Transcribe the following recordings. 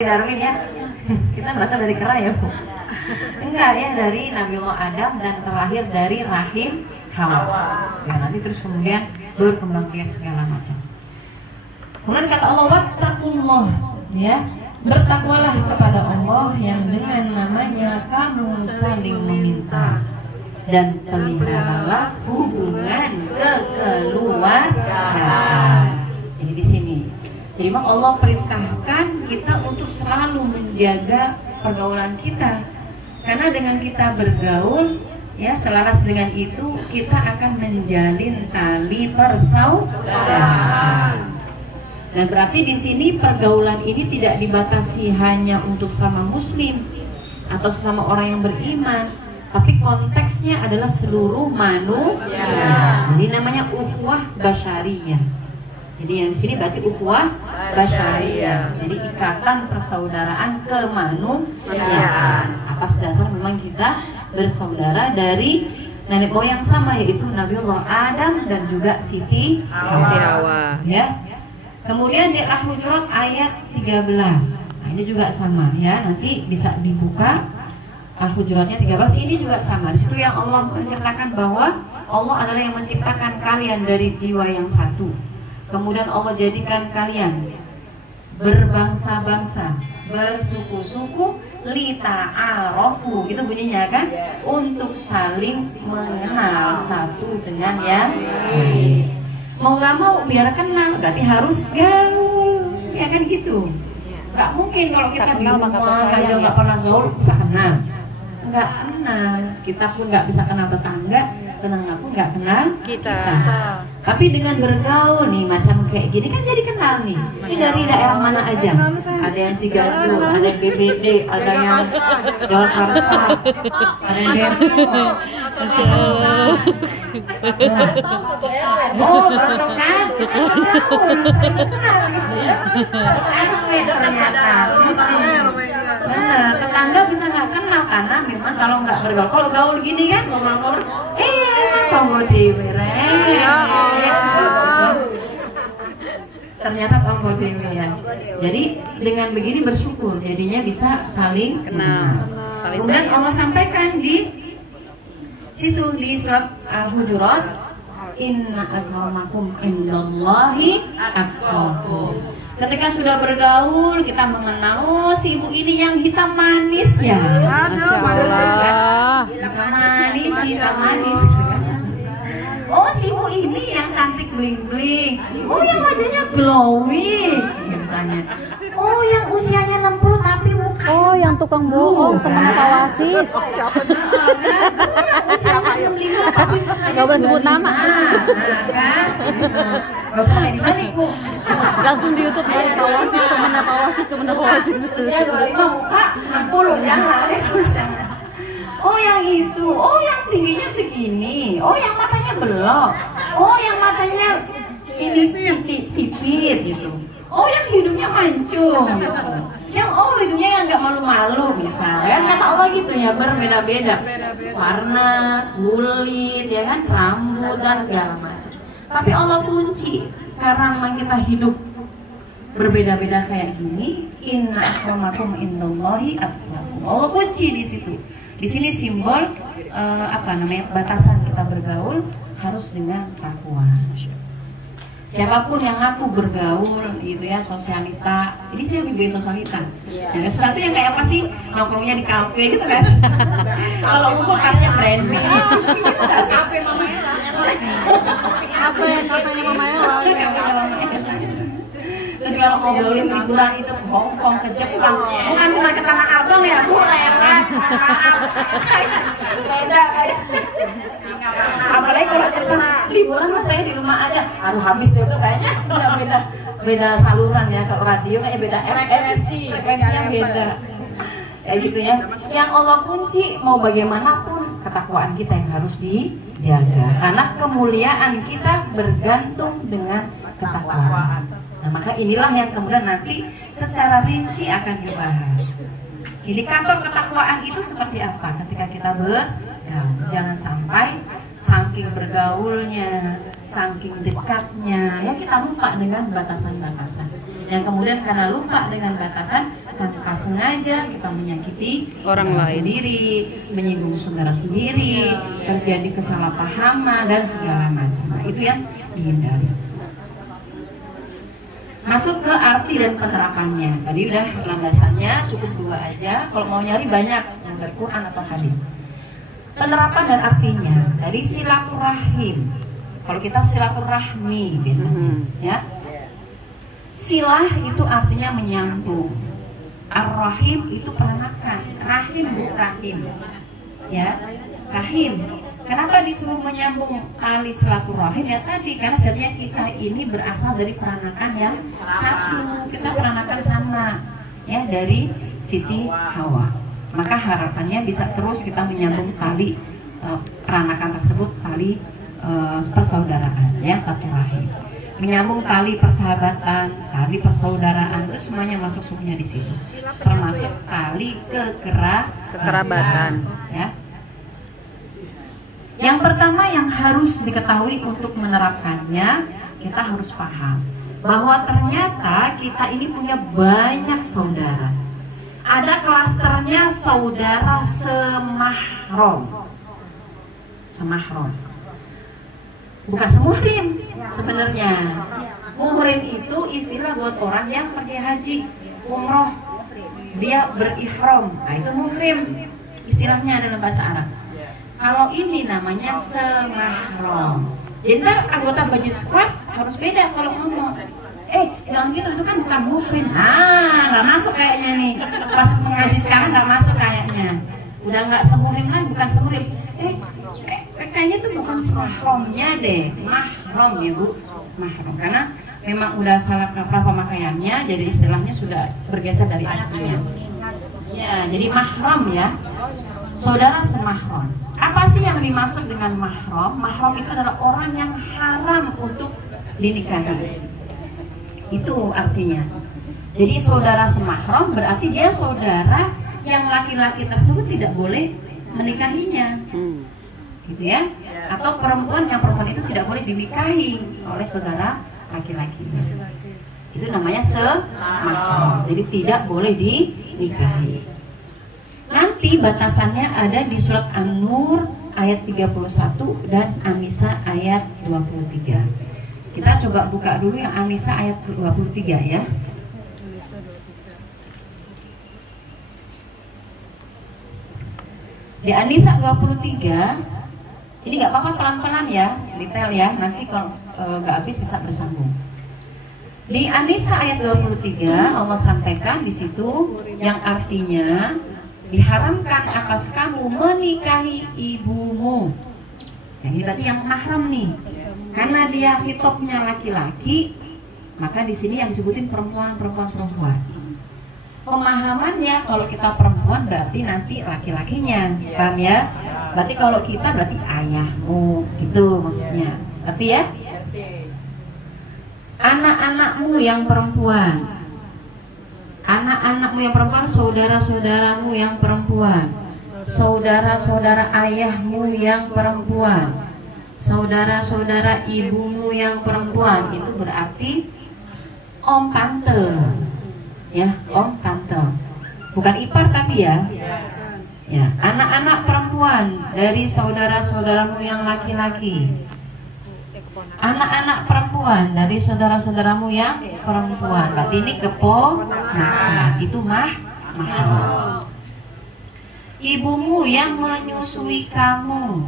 Darwin ya. Kita berasal dari kera ya Bu? Enggak ya, dari Nabiullah Adam dan terakhir dari rahim Hawa. Ya, nanti terus kemudian berkembang biak segala macam. Kemudian kata Allah, wattaqullah, ya, bertakwalah kepada Allah yang dengan namanya kamu saling meminta, dan peliharalah hubungan kekeluargaan. Ini di sini. Jadi Allah perintahkan kita untuk selalu menjaga pergaulan kita, karena dengan kita bergaul, ya, selaras dengan itu kita akan menjalin tali persaudaraan. Dan berarti di sini pergaulan ini tidak dibatasi hanya untuk sama muslim atau sesama orang yang beriman, tapi konteksnya adalah seluruh manusia. Jadi namanya ukhuwah basyariyah. Jadi yang di sini berarti ukhuwah basyariyah. Jadi ikatan persaudaraan kemanusiaan. Atas dasar memang kita bersaudara dari nenek moyang sama, yaitu Nabiullah Adam dan juga Siti Hawa. Ya. Kemudian di Al-Hujurat ayat 13. Nah, ini juga sama ya. Nanti bisa dibuka Al-Hujuratnya 13. Ini juga sama. Di situ yang Allah menceritakan bahwa Allah adalah yang menciptakan kalian dari jiwa yang satu. Kemudian Allah jadikan kalian berbangsa-bangsa, bersuku-suku, lita'arofu, itu bunyinya kan? Untuk saling mengenal satu dengan yang lain. Mau nggak mau biar kenal, berarti harus gaul, ya kan gitu. Nggak mungkin kalau kita di rumah aja nggak pernah gaul bisa kenal. Nggak kenal, kita pun nggak bisa kenal tetangga pun nggak kenal kita. Tapi dengan bergaul nih macam kayak gini kan jadi kenal nih. Ini dari daerah mana aja? Ada yang Ciganjur, ada yang BBD, ada yang Jakarta, ada yang Depok. Oh, betul kan? Benar, tetangga bisa nggak kenal karena memang kalau nggak bergaul, kalau gaul gini kan ngomong-ngomong, tonggo dewe ternyata tonggo dewe ya. Jadi dengan begini bersyukur, jadinya bisa saling kenal. Kemudian Allah sampaikan di situ di surat Al-Hujurat, inna akramakum indallahi atqakum. Ketika sudah bergaul, kita mengenal, oh si ibu ini yang hitam manis ya. Masya Allah. Hitam manis. Oh si ibu ini yang cantik bling-bling. Oh yang wajahnya glowing, misalnya. Oh yang usianya 60 tapi muka. Oh yang tukang bohong, temannya Pak Wasis. Siapa ya? Gak boleh sebut nama. Gak usah kayak dibalik Bu. Langsung di YouTube dari Pak Wasis, temannya Pak Wasis, temannya Pak Wasis. Usia 25 muka 60 jangan. Oh yang itu, oh yang tingginya segini, oh yang matanya belok, oh yang matanya ini sipit gitu, oh yang hidungnya mancung gitu, yang oh hidungnya yang nggak malu-malu misalnya, kan kata Allah gitu ya, berbeda-beda warna, kulit, ya kan, rambut dan segala macam. Tapi Allah kunci karena memang kita hidup berbeda-beda kayak gini, inna akramakum indallahi atqakum. Allah kunci di situ. Di sini simbol batasan kita bergaul harus dengan takwa. Siapapun yang ngaku bergaul gitu ya, sosialita, ini saya lebih sosialita. Ya, sesuatu yang kayak apa sih, nongkrongnya di kafe gitu kan? Kalau ngumpul tasnya branding. Kafe Mama Ella. Kafenya Mama Ella. Terus kalau ngobrolin liburan itu ke Hongkong, ke Jepang, bukan cuma ke Tanah Abang ya, Bu, lewat. Beda kayak. Apalagi kalau Jepang liburan mas saya di rumah aja, aduh habis deh tuh kayaknya beda saluran ya, kalau radio kayak beda frekuensinya beda. Ya gitu ya. Yang Allah kunci mau bagaimanapun ketakwaan kita yang harus dijaga, karena kemuliaan kita bergantung dengan ketakwaan. Nah maka inilah yang kemudian nanti secara rinci akan dibahas. Indikator ketakwaan itu seperti apa ketika kita bergaul. Jangan sampai saking bergaulnya, saking dekatnya, ya kita lupa dengan batasan-batasan. Yang kemudian karena lupa dengan batasan, kan sengaja kita menyakiti Orang saudara lain. sendiri, menyinggung saudara sendiri, terjadi kesalahpahaman dan segala macam. Nah, itu yang dihindari. Masuk ke arti dan penerapannya. Tadi udah landasannya, cukup 2 aja. Kalau mau nyari banyak, yang dari Quran atau hadis. Penerapan dan artinya dari silaturahim. Kalau kita silaturahmi biasanya, ya. Silah itu artinya menyambung. Ar-rahim itu peranakan. Rahim bu rahim, ya. Rahim. Kenapa disuruh menyambung tali silaturahim? Ya tadi karena jadinya kita ini berasal dari peranakan yang satu. Kita peranakan sama, ya, dari Siti Hawa. Maka harapannya bisa terus kita menyambung tali peranakan tersebut, tali persaudaraan, ya, satu rahim. Menyambung tali persahabatan, tali persaudaraan, itu semuanya masuk sukunya di situ. Termasuk tali kekerabatan, ya. Yang pertama yang harus diketahui untuk menerapkannya, kita harus paham bahwa ternyata kita ini punya banyak saudara. Ada klasternya saudara semahram. Semahram. Bukan semuhrim sebenarnya. Muhrim itu istilah buat orang yang pergi haji, umroh, dia berihram. Nah, itu muhrim. Istilahnya dalam bahasa Arab. Kalau ini namanya semahram. Jadi anggota baju squad harus beda kalau ngomong. Jangan gitu, itu kan bukan muhrim. Nggak masuk kayaknya nih. Pas mengaji sekarang nggak masuk kayaknya. Udah nggak semuhrim lagi, bukan semuhrim. Kayaknya itu bukan semahramnya deh. Mahram ya Bu, mahram. Karena memang udah salah kaprah pemakaiannya, jadi istilahnya sudah bergeser dari artinya. Ya, jadi mahram ya. Saudara semahram. Apa sih yang dimaksud dengan mahram? Mahram itu adalah orang yang haram untuk dinikahi. Itu artinya. Jadi saudara semahram berarti dia saudara yang laki-laki tersebut tidak boleh menikahinya, gitu ya. Atau perempuan itu tidak boleh dinikahi oleh saudara laki-lakinya. Itu namanya semahram. Jadi tidak boleh dinikahi. Nanti batasannya ada di surat An-Nur ayat 31 dan An-Nisa ayat 23. Kita coba buka dulu yang An-Nisa ayat 23 ya. Di An-Nisa 23, ini nggak apa-apa pelan-pelan ya, detail ya, nanti kalau nggak habis bisa bersambung. Di An-Nisa ayat 23 Allah sampaikan di situ yang artinya diharamkan atas kamu menikahi ibumu. Nah, ini berarti yang mahram nih. Karena dia hitopnya laki-laki, maka di sini yang disebutin perempuan. Pemahamannya kalau kita perempuan berarti nanti laki-lakinya, paham ya? Berarti kalau kita berarti ayahmu, gitu maksudnya. Ngerti ya? Anak-anakmu yang perempuan. Anak-anakmu yang perempuan, saudara-saudaramu yang perempuan, saudara-saudara ayahmu yang perempuan, saudara-saudara ibumu yang perempuan. Itu berarti om tante, ya, om tante, bukan ipar tapi ya. Ya, anak-anak perempuan dari saudara-saudaramu yang laki-laki, anak-anak perempuan dari saudara-saudaramu yang perempuan. Berarti ini keponakan. Itu mahram. Ibumu yang menyusui kamu,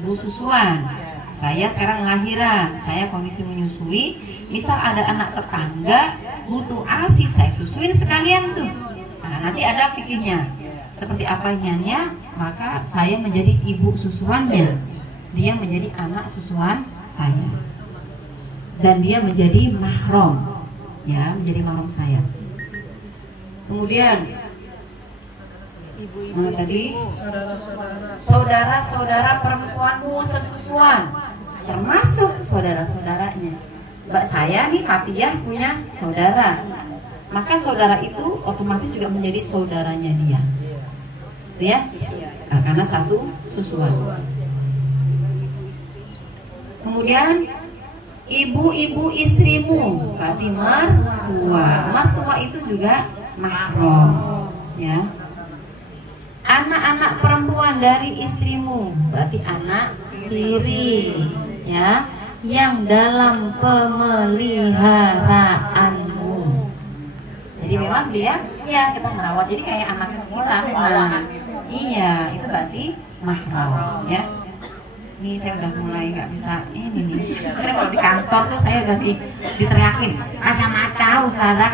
ibu susuan. Saya sekarang lahiran, saya kondisi menyusui. Misal ada anak tetangga butuh ASI, saya susuin sekalian tuh. Nah, nanti ada fikihnya. Seperti apanya, maka saya menjadi ibu susuannya. Dia menjadi anak susuan saya, dan dia menjadi mahram, ya, menjadi mahram saya. Kemudian mana tadi? Saudara-saudara perempuanmu sesusuan, termasuk saudara-saudaranya. Mbak saya nih Fatihah punya saudara, maka saudara itu otomatis juga menjadi saudaranya dia, ya, karena satu susuan. Kemudian ibu-ibu istrimu, berarti mertua. Mertua itu juga mahram. ya. Anak-anak perempuan dari istrimu, berarti anak tiri, ya, yang dalam pemeliharaanmu. Jadi memang dia, ya kita merawat, jadi kayak anak kita. Nah, iya, itu berarti mahram, ya. Ini saya udah mulai nggak bisa ini nih. Karena kalau di kantor tuh saya udah diteriakin kacamata ustazah.